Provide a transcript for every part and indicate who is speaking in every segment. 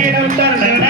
Speaker 1: levantarla.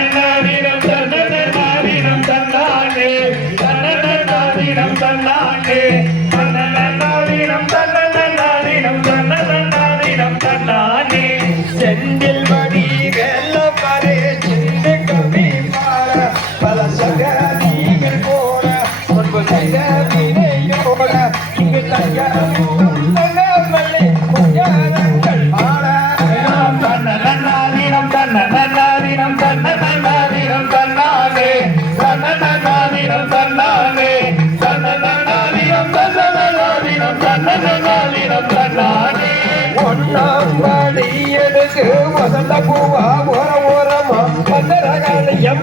Speaker 2: எனக்கு முதல்ல பூவா ஓர ஓரமா வந்த ரகாலி எம்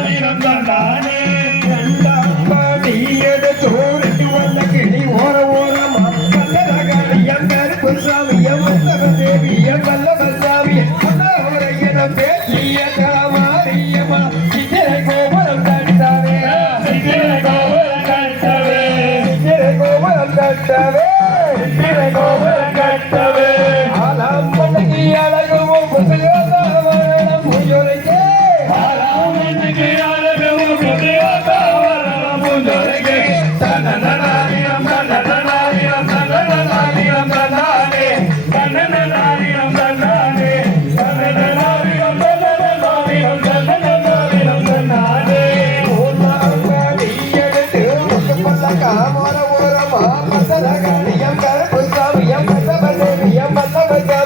Speaker 2: காமோர ஓரமா மசர காரியம் கருப்பு காவியம் கசபதேவியம் பத்தபதா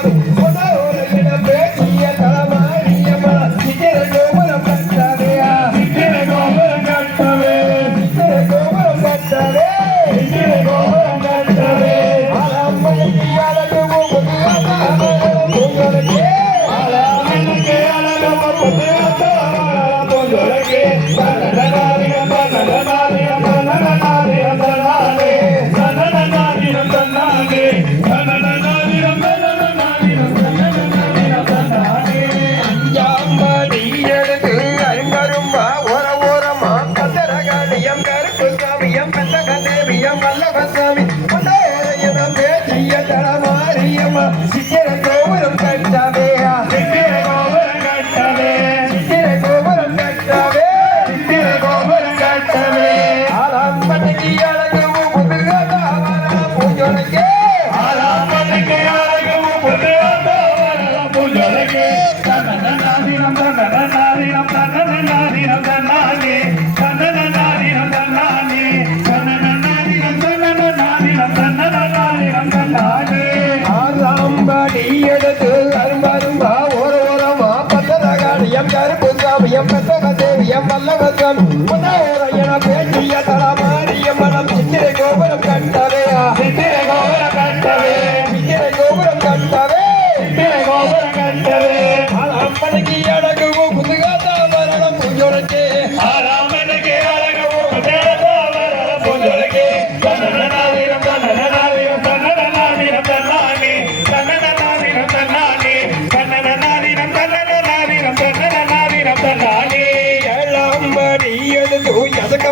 Speaker 2: Amazon. But I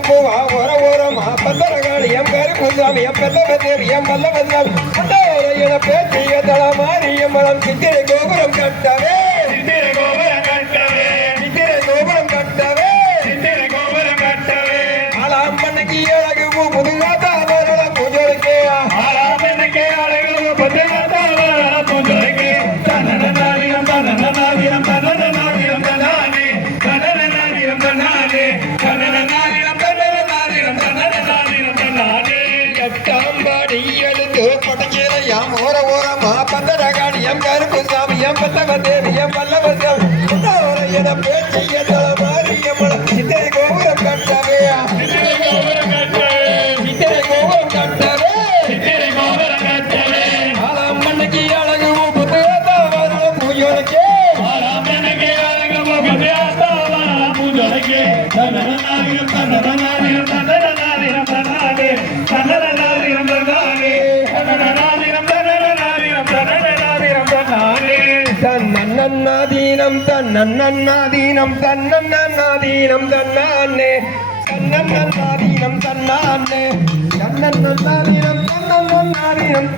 Speaker 2: பூவா ஓர ஓரமா பத்தரகாளியம் கருப்புசாமியம் பெத்த பெத்தேரியம் வல்ல பத்ராமி பேச்சிய தளமாரியம் மலம் சித்திரை கோபுரம் கட்டவே தீனம் தன்னன்னாதீனம் தன்னன்னாதீனம் தன்னானே தன்னன்னாதீனம் தன்னானே தன்னன்னாதீனம் தன்னன்னாதீனம்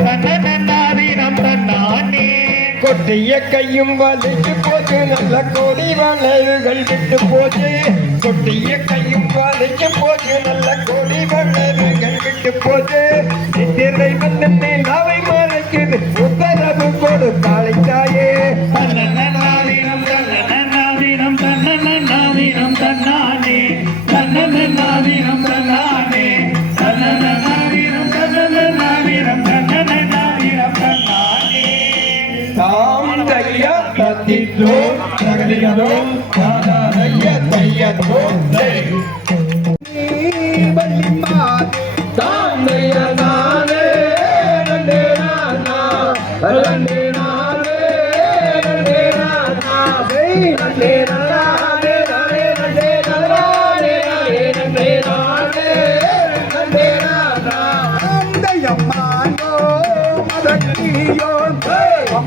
Speaker 1: தன்னன்னாதீனம் தன்னானே
Speaker 2: கொட்டிய கையும் வலிக்கு எனக்கு நல்ல கோடி வளைவுகள் விட்டு போச்சு. கொட்டிய கையும் வளைச்சு போச்சு. நல்ல கோடி வளைவுகள் விட்டு போச்சு. சித்திரை வந்து நாவை மறைக்குது. உத்தரவு கொடு தாயே
Speaker 1: பதினெண்ணாவே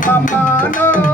Speaker 3: Mama, no.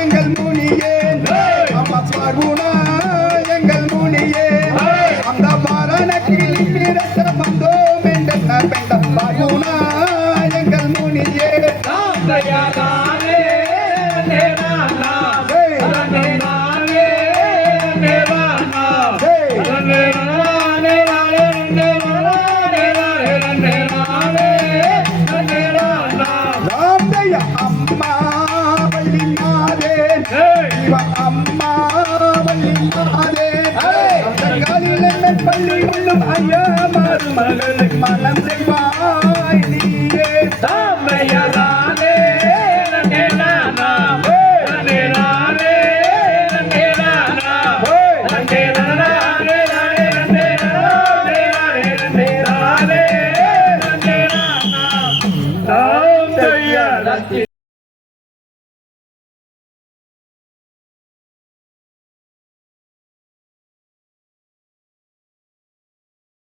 Speaker 3: எங்கள் முனியே அம்மா சாகுணா
Speaker 1: I'm a man of my own. I'm a man of my own. I'm a man of my own.